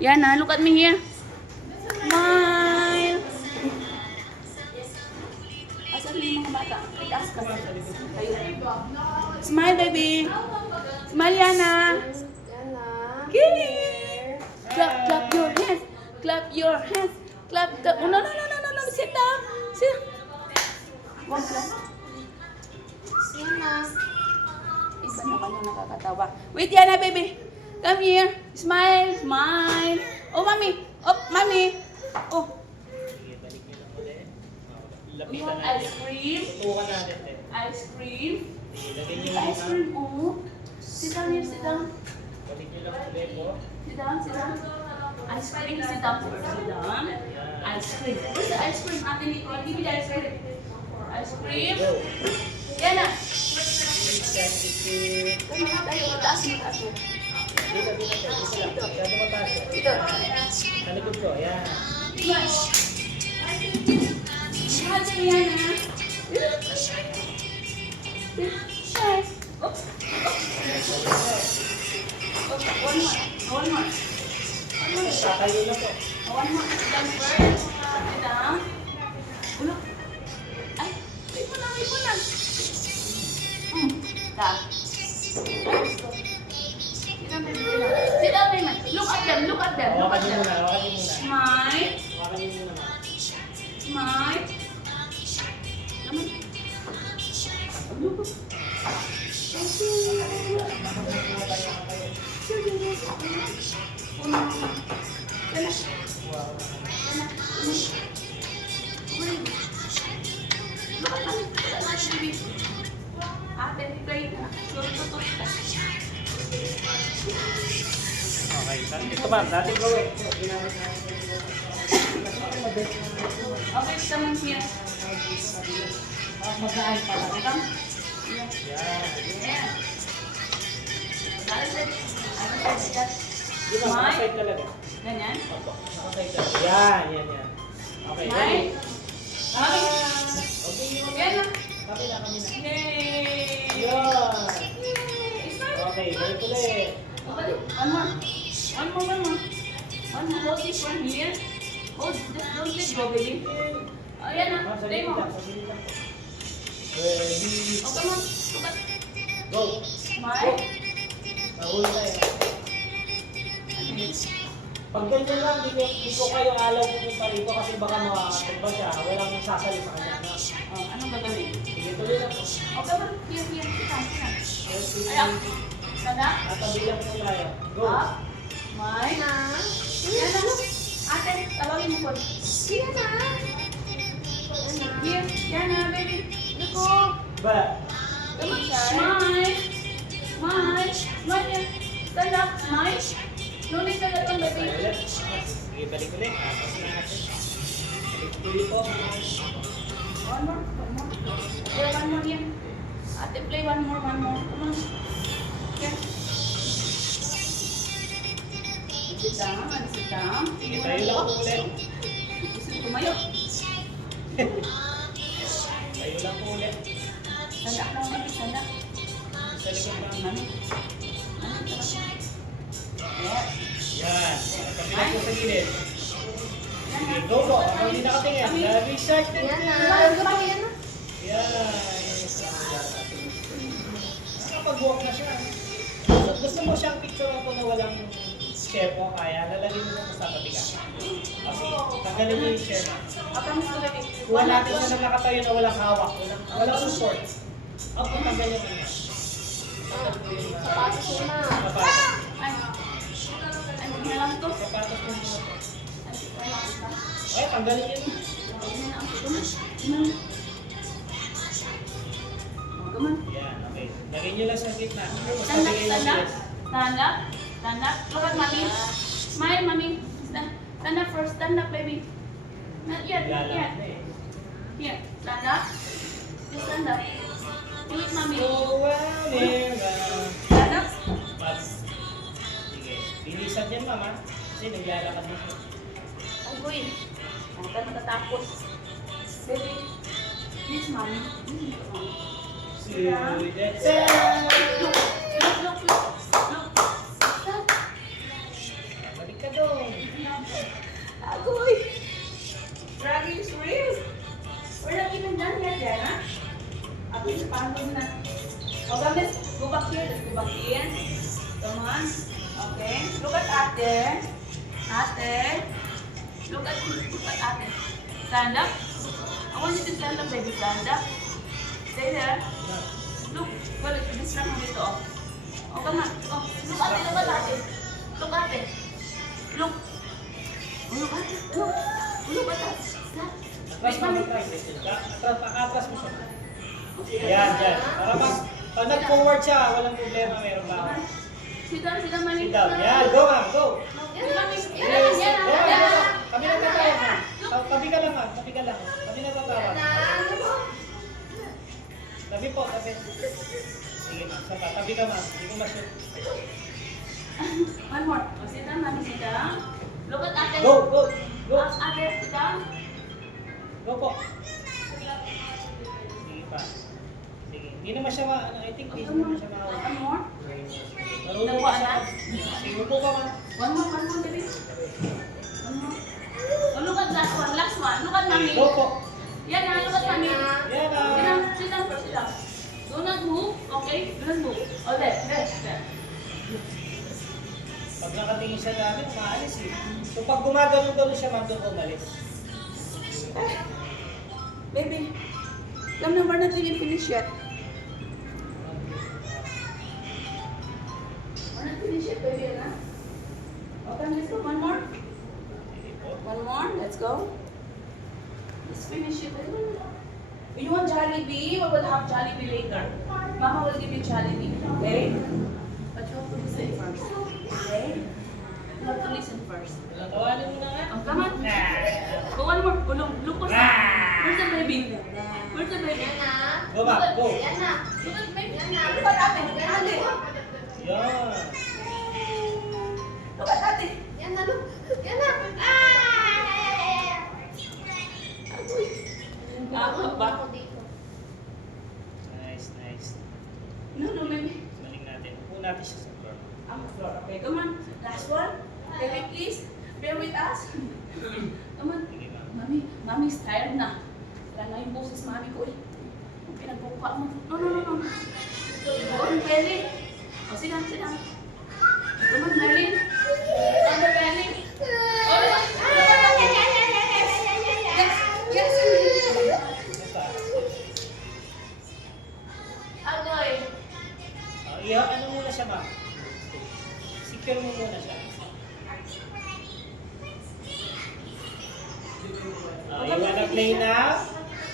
Yana, look at me here. Smile. Asan yung mga bata? Itaas ka. Smile, baby. Smile, Yana. Kidding. Clap your hands. Clap your hands. Clap. Oh, no. Sit down. Sit down. One clap. Yana. Iba naman yung nakakatawa. Wait, Yana, baby. Come here. Smile. Smile. Oh, mommy. Oh, mommy. Oh. Sige, balik nyo lang ulit. You Lapitan want natin. ice cream? Tutukan natin. Ice cream? Sige, lagay nyo lang Ice ha. cream, oh. Sit down here, sit down. Balik nyo lang ulit po. Sit down, sit down. Ice cream, sit down first. Sit down. Ice cream. Where's the ice cream? Ate Nicole, give me the ice cream. Ice cream. Go. Yan na. Sensitive. Kami na tayo. Taas mo, taas mo. Dito lang. Masyado mataas. Dito. Sa likod ko, ayan. Smile. Smile ka yan, ha? Smile. Oh. One more. One more. Tatayo na po. One more. Sit down first. Sit down. Ulo. Ay, wait mo lang, wait mo lang. Da. Sit down, baby. Sit down, baby. Look at them, look at them, look Hawakan at nyo them. muna, hawakan nyo muna. Smile. Hawakan nyo muna, ma. Smile. Naman. Okay, ito ma'am, natin gawin. Okay, someone here. Mag-aay pala. Ikaw? Yan. Yeah. Di ba, nakaside talaga. Ganyan? Opo, nakaside talaga. Yan. Okay, ready? Smile. Okay, yun. Yan na. Kapila kami na. Yay! Yun. Smile. Okay, balik ulit. Okay, one more. One more. One more. Hold this one here. Hold, just don't let go, baby. Ayan na. Ma'am, sa Play mo. gilid lang, sa gilid lang po. Ready, Okay, ma'am. Tukat. go. Smile. Nahuli tayo. Pag ganyan lang, di ko kayo alaw pumunta rito kasi baka matumba siya. Walang sasali sa kanya. No? Oh, anong gagawin? Sige, tuloy lang po. Okay, ma'am. Here. Sit down. Ready, Ayan. Sada. Natabilang po tayo. Go. Up. Smile. Yan na. Ate, tawagin mo po. Yana. Here. Yan na, baby. Look up. Ba? Come on, smile. Smile. Smile yan. Stand up. Smile. No need ka lang, Tayo baby. ulit. Sige, balik ulit. Tapos na natin. Balik ulit po. One more. Play one more yan. Ate, play one more. Come on. Here. Sit down. Sige, tayo lang po ulit. Gusto mo tumayo. Tayo lang po ulit. Stand up lang, baby. Stand up. Sa likod lang. Mami. Yeah. Yan. Natabilang po sa gilid. Sige, go po. Ako hindi nakatingin. Lagi start. Yana. Yan. Nakapag-walk na siya. Gusto mo siyang picture ako na walang share po kaya lalagyan mo sa tabi ka. Okay. Tanggalin mo yung share na. Okay, Mr. Baby. Kuha natin siya na nakatayo na walang hawak. Walang support. Up, tanggalin mo na. Sapatos mo na. Sapatos. Ay, huwag na lang to. Sapatos mo muna. Ay, wala lang ito. Okay, tanggalin yun. Come on. Yan, okay. Lagyan nyo lang sa gitna. Tapos Stand up, lagyan nyo stand sa up. gilid. Stand up. Stand up. Look at mommy. Smile, mommy. Stand up first. Stand up, baby. Not yet, not Lala. yet. Here. Stand up. Just stand up. Do it, mommy. Oh, well, never. Stand up. Sige. Bilisan yan, mama. Kasi naglalakad din siya. Ay, boy. Ano ka natatapos? Baby. Please, mommy. See you that's it. Look. Stop. Balik ka doon. Okay? Look at ate. Ate. Look at ate. Stand up. I want you to stand up, baby. Stand up. Stay there. Look. Well, distract mo dito. Oh, come on. Oh, look ate. Look at ate. Look ate. Look. Oh, look ate. Look. Look at ate. Stop. Atras mo, atras mo siya. Yan, yan. Para pag nag-forward siya, walang problema, meron ba? Sit down, mami. Sit down. Yan, go ma'am, go. Mami. Yes. Yan. Kami nagtatawa ma'am. Tabi ka lang ma'am, tabi ka lang. Kami nagtatawa. Tabi po, tabi. Sige ma'am, saka, tabi ka ma'am. Hindi ko ma-shoot. One more. Oh, sit down, mami. Sit down. Look at ate. Go, go, go. Ate, sit down. Go po. Sige pa. Sige. Hindi naman siya I think hindi naman siya One more. Marunong pa siya. Sige, upo ka ma'am. One more, baby. One more. Oh, look at last one. Last one. Look at mommy. Go po. Yan na, look at mommy. Yan na. Sit down, sit down, sit down. Do not move, okay? Do not move. Oh, left. Pag nakatingin siya namin, umaalis eh. So pag gumagano-gano siya, ma'am, doon umalis. Baby, come na, we're not even finished yet. We're not finished yet, baby, na? Okay, let's go. One more. One more. Let's go. Let's finish it. You want Jollibee? We will have Jollibee later. Mama will give you Jollibee. Okay? But you have to listen first. Okay? You have to listen first. Tawanin mo na nga. Oh, come on. Go one more. Go, look what's Where's the baby? Where's the baby? Go back, go. Look at the baby. Look at ate. Ate. Yan. Look at ate. Ako ba? Nice, nice. No, baby. Maling natin. Upo natin siya sa floor. Floor. Okay, come on. Last one. Baby, please. Bear with us. Come on. Sige, ma'am. Mommy's tired na. Wala na yung boses mami ko eh. Ang pinagpupa mo. No. Go on, belly. Oh, sit down. Come on, belly. Come on, belly. Oh, yes. Basta. Agoy. Ano muna siya, ma'am? Secure mo muna siya. You wanna play now?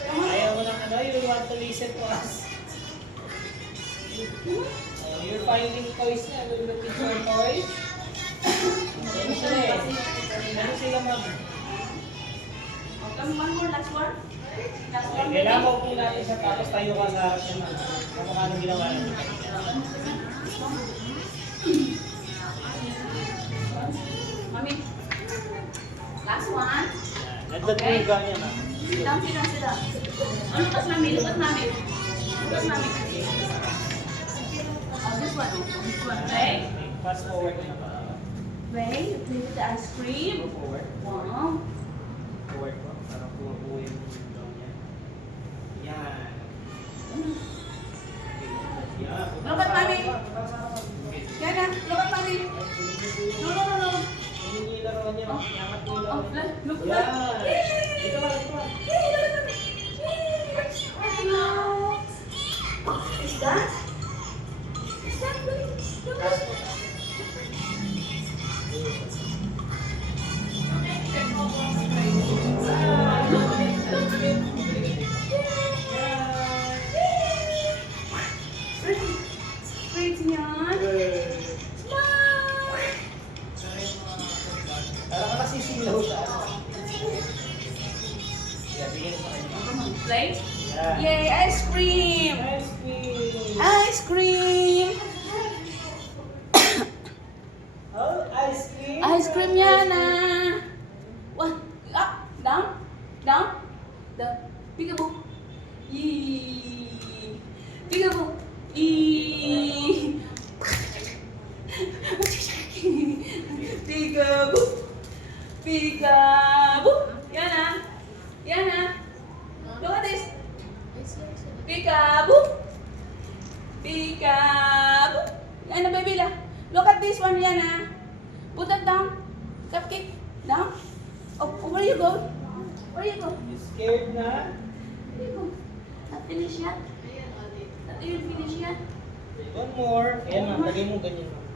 Ayaw mo ng you want to listen to us? You're finding toys na, looking for toys? Ano sila eh? Ano sila, ma'am? Come one more, last one. Last one. Kailangan mo po natin siya tapos tayo ka sa harap niya, ma'am. Kamukha nung ginawa natin. Mami. Last one. Nagdag mo yung ganya, ma'am. Sit down. Oh, look at mommy. Oh, this one. Right? Fast forward na ba? Right? You play with the ice cream. Go forward. Wow. Forward po. Parang pumupuwi yung down niya. Yan. Yan. Look at mommy. Yan na. Look at mommy. No. Hinihilaro niya. Yangat mo yung Oh, laro. look. Yan. Dito ba? Hey, look at mommy. Hello. Is that? Look at Pretty yan. Smile. Parang ka nasisilaw siya. Yan, bigyan mo sa kanya. Come on, play. Yan. Yay, ice cream. Ice cream. Ice cream. Oh, ice cream. Ice cream yan ah. One, up, down. Down. Peekaboo. Yee. Peekaboo. Yee. Peekaboo. Yan ah. Look at this. Peekaboo. Yan na, baby la. Look at this one, Yana. Put that down. Cupcake. Down. Oh, where you go? Where you go? You scared na? Where you go? Not finished yet? Not even finished yet? One more. Ayan ma'am, lagay mo ganyan ma'am.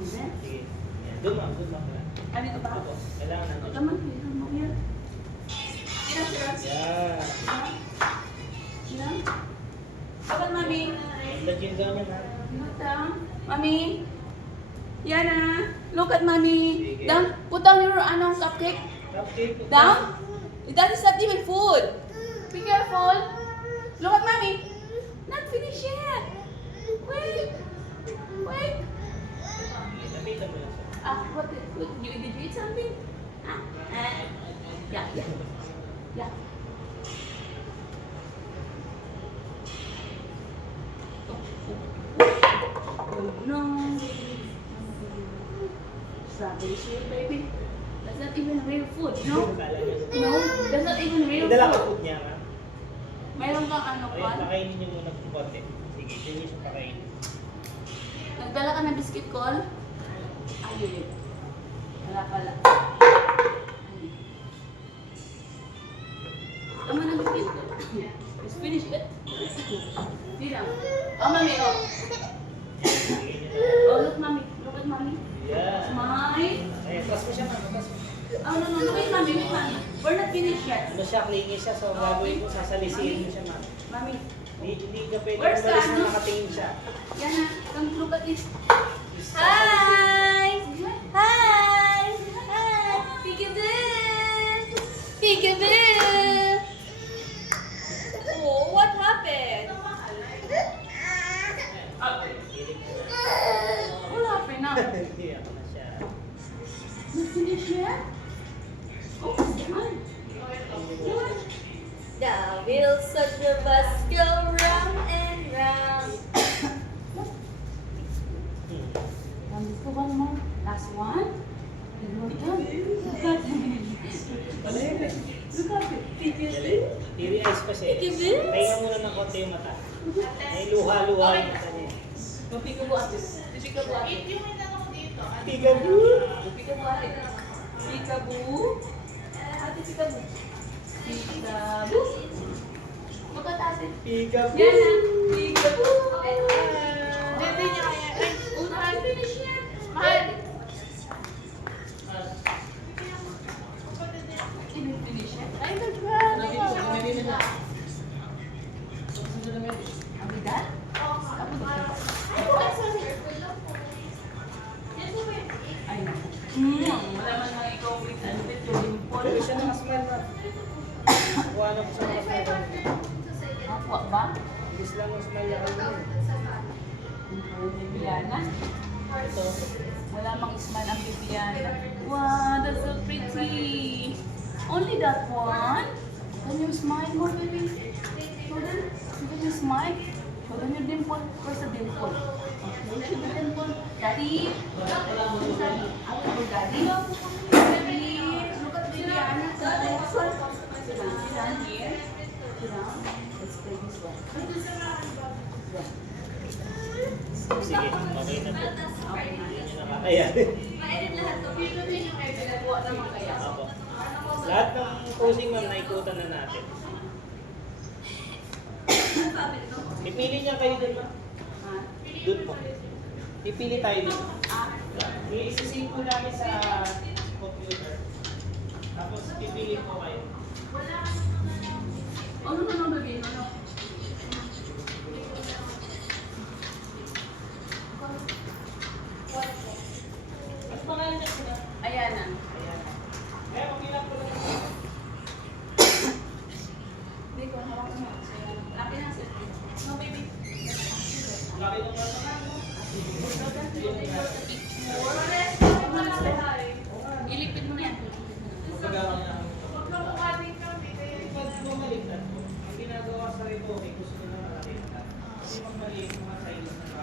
Okay. Sige. Ayan, doon ma'am, doon ma'am. Ano ito ba? Opo, kailangan Ito natin. naman, ito mo here. Sino, sir? Yan. Sino? Dapat, mami. Lagyan ganyan ha. Look down. Mami. Yana. Look at mommy. Sige. Down. Put down your cupcake. Cupcake. Down. That is not even food. Be careful. Look at mommy. Not finished yet. Wait. Wait. Lapitan mo lang siya. What did you eat something? Yeah. Yeah. Oh no. Strawberry sweet, baby. That's not even real food, no? No, that's not even real Idala ka food. food niya ma'am. Mayroon kang ano Ayun, pa? pakainin niyo muna ng konti. Sige, hindi siya pakainin. Nagdala ka ng biscuit call? Ayun. Wala pala. Tama ng biscuit call. Let's finish it. Hindi lang. Oh, mami, oh. Sige niyo na. Oh, look, mami. Look at mami. Yan. Smile. Ayun, trust mo siya ma'am. Trust mo. Oh, no. Wait, mami. We're not finished yet. Ano siya, clingy siya. So, gagawin ko, sasalisihin mo siya ma'am. Mami. Hindi ka pwede Where's the umalis na ano? nakatingin siya. Yan na. Come look at this. Hi! Hi! Hi! Peekaboo! Peekaboo! Oh, what happened? Wala pa na. Hindi ako na siya. Not finished yet? Oh, yan. The wheels of the bus go round and round. Nandito ko ka naman. Last one. Look at it. Look at it. Teary eyes pa siya. Peekaboo? Pahinga muna ng konti yung mata. May luha-luha yung mata niya. Mapikabu ate. Pikabu ate. Peekaboo! Pikabu ate. Pikabu. Ate pikabu. Pikabu. Look at ate. Peekaboo! Yan na. Pikabu. Bebe niya kaya. Ay, Mahal. Finish yan. Mahal. Even finish yan. ay, nag-run. Are we done? Ay, wala man lang ikaw with ano with your dimple. Pero siya nakasmile na. Kuha na ko sa nakasmile. Aqua ba? Ilis lang ang smile niya. Bibiana. Ito. Wala mang isman ang Bibiana. Wow, that's so pretty. Only that one? Can you smile more, baby? Hold on. Can you smile? Hold on your dimple. Where's the dimple? Okay, show the dimple. Daddy. Where's Daddy? Our Daddy. Daddy. Look at Bibiana. Sit down here. Sit down. Let's play this one. Yeah. Sige, okay na po. Okay na. Hindi niya nakakayanin. Ma-edit lahat to. Pinagawa naman kaya. Apo. Lahat ng posing ma'am, naikutan na natin. Ipili niya kayo dun ma'am. Ha? Doon po. Pipili tayo dun. Ah. I-save po namin sa computer. Tapos pipili po kayo. Oh, no, baby. No. Mas pangalan niya sila. Ayan na. Ayan. Kaya mabilang po lang. Hindi ko hawak mo. Laki na sir. No, baby. Laki ng mga Ilipid mo na yan. magagawa na. Pag bumalik na po, ang ginagawa sa rito, gusto nyo na makakita. Kasi pag maliit mga silos na